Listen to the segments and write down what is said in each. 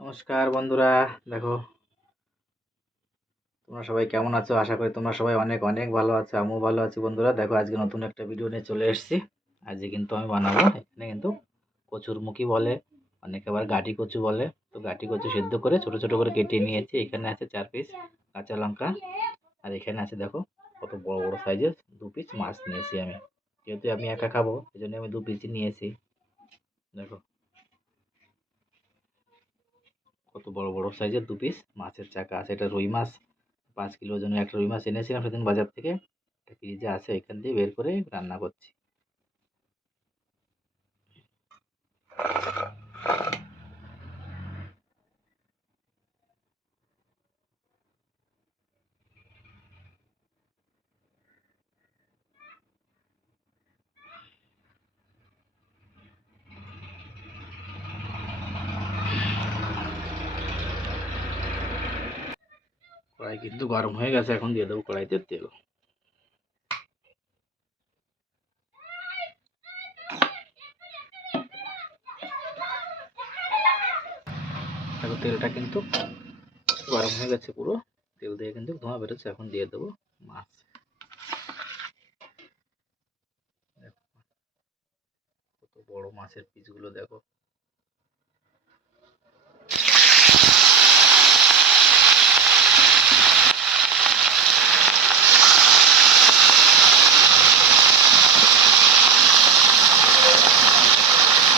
নমস্কার বন্ধুরা, দেখো তোমরা সবাই কেমন আছো? আশা করি তোমরা সবাই অনেক অনেক ভালো আছো। আমিও ভালো আছি বন্ধুরা। দেখো আজকে নতুন একটা ভিডিও নিয়ে চলে এসেছি। আজকে কিন্তু আমি বানাবো, এখানে কিন্তু কচুরমুখী বলে, অনেকে আবার গাটি কচু বলে। তো গাটি কচু সেদ্ধ করে ছোট ছোট করে কেটে নিয়েছি। এখানে আছে 4 পিস কাঁচা লঙ্কা, আর এখানে আছে দেখো কত বড় বড় সাইজের 2 পিস মাছ নিয়েছি আমি। যেহেতু আমি একা খাবো এই জন্য আমি 2 পিসই নিয়েছি। দেখো কত বড় বড় সাইজের 2 পিস মাছের চাকা আছে। এটা রুই মাছ, 5 কিলো ওজনের একটা রুই মাছ এনেছিলাম সেদিন বাজার থেকে। এটা ফ্রিজে আছে, এখান দিয়ে বের করে রান্না করছি। কড়াই কিন্তু গরম হয়ে গেছে, এখন দিয়ে দেবো কড়াইতে তেল। দেখো তেলটা কিন্তু গরম হয়ে গেছে পুরো, তেল দিয়ে কিন্তু ধোঁয়া বেরোচ্ছে। এখন দিয়ে দেবো মাছ। কত বড় মাছের পিসগুলো দেখো।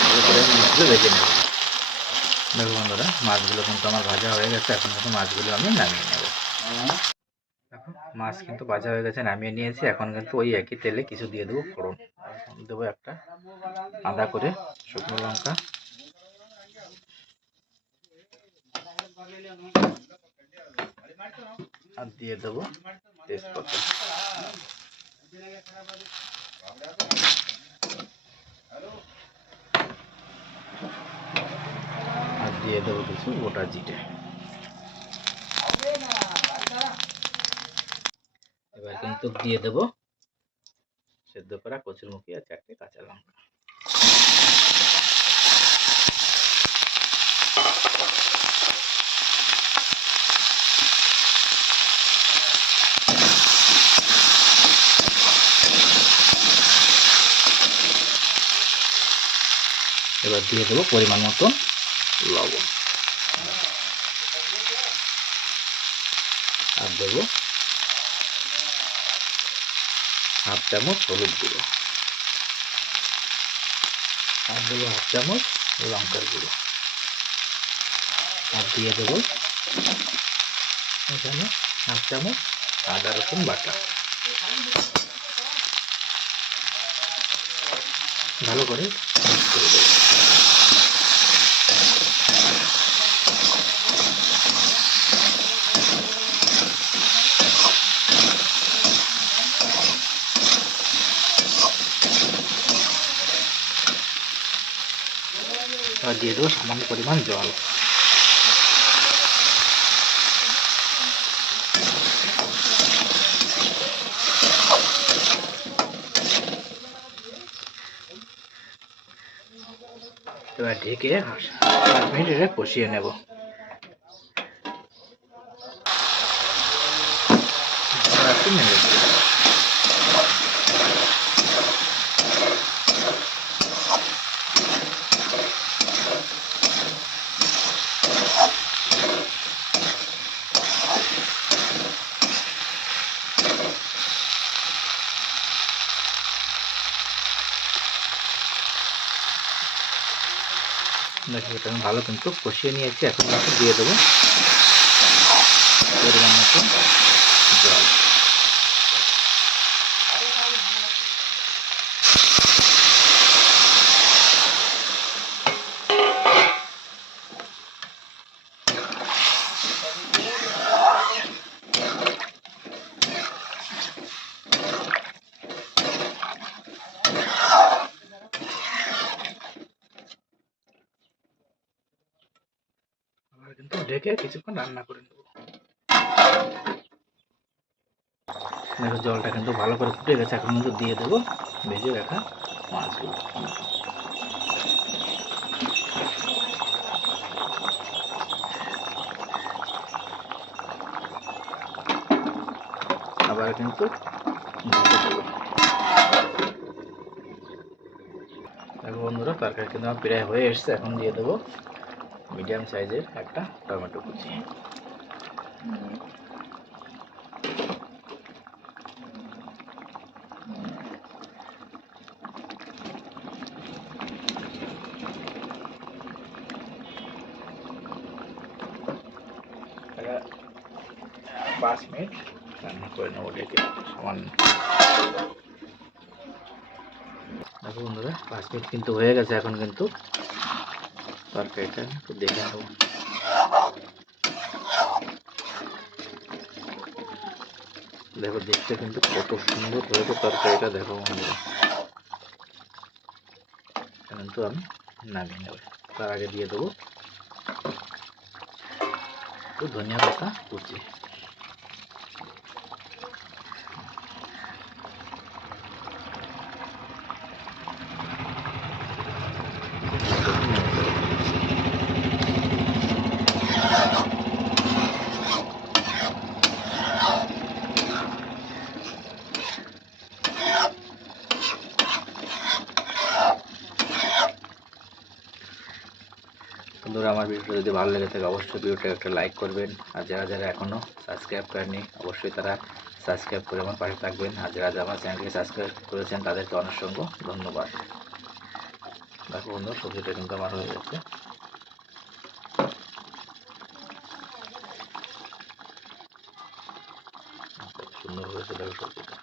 ভালো করে মাছগুলো ভেজে নেব। দেখো বন্ধুরা, মাছগুলো কিন্তু আমার ভাজা হয়ে গেছে। এখন কিন্তু মাছগুলো আমি নামিয়ে নেব। দেখো মাছ কিন্তু ভাজা হয়ে গেছে, নামিয়ে নিয়েছি। এখন কিন্তু ওই একই তেলে কিছু দিয়ে দেবো ফোড়ন। দেবো একটা আদা করে শুকনো লঙ্কা, আর দিয়ে দেবো তেজপাতা, আর দিয়ে দেবো কিছু গোটা জিরে। এবার কিন্তু দিয়ে দেবো সেদ্ধ করা কচুরমুখী আর 4টে কাঁচা লঙ্কা। এবার দিয়ে দেবো পরিমাণ মতো লবণ, আর দেবো 1/2 চামচ হলুদ গুঁড়ো, আর দেবো 1/2 চামচ লঙ্কার গুঁড়ো, আর দিয়ে দেবো এখানে 1/2 চামচ আদা রসুন বাটা। ভালো করে মিক্স করে দেবো। আর দিয়ে দেবো সামান্য পরিমাণ জল। এবার ঢেকে 5 মিনিট এটা কষিয়ে নেব। দেখো এটা আমি ভালো কিন্তু কষিয়ে নিয়েছি। এখন কিন্তু দিয়ে দেবো পরিমাণ মতো জল। কিন্তু ঢেকে কিছুক্ষণ রান্না করে নেব। দেখো জলটা কিন্তু ভালো করে ফুটে গেছে। এখন কিন্তু দিয়ে দেবো ভেজে রাখা মাছগুলো। কিন্তু দেখো বন্ধুরা, তরকারি কিন্তু আমার প্রায় হয়ে এসছে। এখন দিয়ে দেবো মিডিয়াম সাইজের একটা টমেটো কুচি। এটা 5 মিনিট রান্না করে নেবো ডেকে সামান্য। দেখো বন্ধুরা, 5 মিনিট কিন্তু হয়ে গেছে। এখন কিন্তু তরকারিটা একটু দেখে নেবো। দেখো দেখতে কিন্তু কত সুন্দর হয়েছে তরকারিটা। দেখো বন্ধুরা, কিন্তু আমি নামিয়ে নেব। তার আগে দিয়ে দেবো একটু ধনিয়া পাতা কুচি। বন্ধুরা, আমার ভিডিওটা যদি ভালো লেগে থাকে অবশ্যই ভিডিওটা একটা লাইক করবেন। আর যারা যারা এখনও সাবস্ক্রাইব করেননি অবশ্যই তারা সাবস্ক্রাইব করে আমার পাশে থাকবেন। আর যারা আমার চ্যানেলকে সাবস্ক্রাইব করেছেন তাদেরকে অসংখ্য ধন্যবাদ। দেখো বন্ধুরা, সবজিটা কিন্তু আমার হয়ে যাচ্ছে। কত সুন্দর হয়েছে দেখো সবজিটা।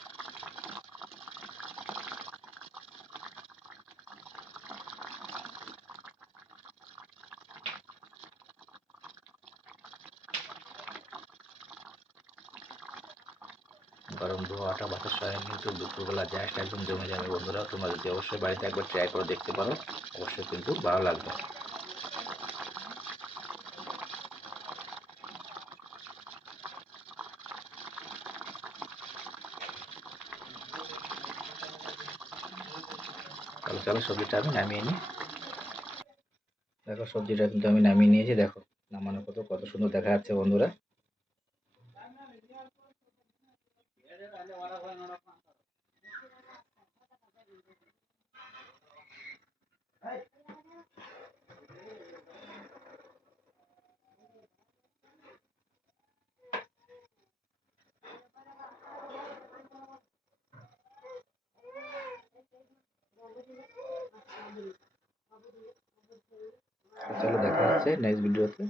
গরম ধোয়াটা ভাতের সঙ্গে কিন্তু দুপুরবেলা জাস্ট একদম জমে যাবে। বন্ধুরা, তোমরা যদি অবশ্যই বাড়িতে একবার ট্রাই করে দেখতে পারো অবশ্যই কিন্তু ভালো লাগবে। তাহলে চলো সবজিটা আমি নামিয়ে নিই। দেখো সবজিটা কিন্তু আমি নামিয়ে নিয়েছি। দেখো নামানোর কত কত সুন্দর দেখা যাচ্ছে বন্ধুরা। চলো দেখা হচ্ছে নেক্সট ভিডিওতে।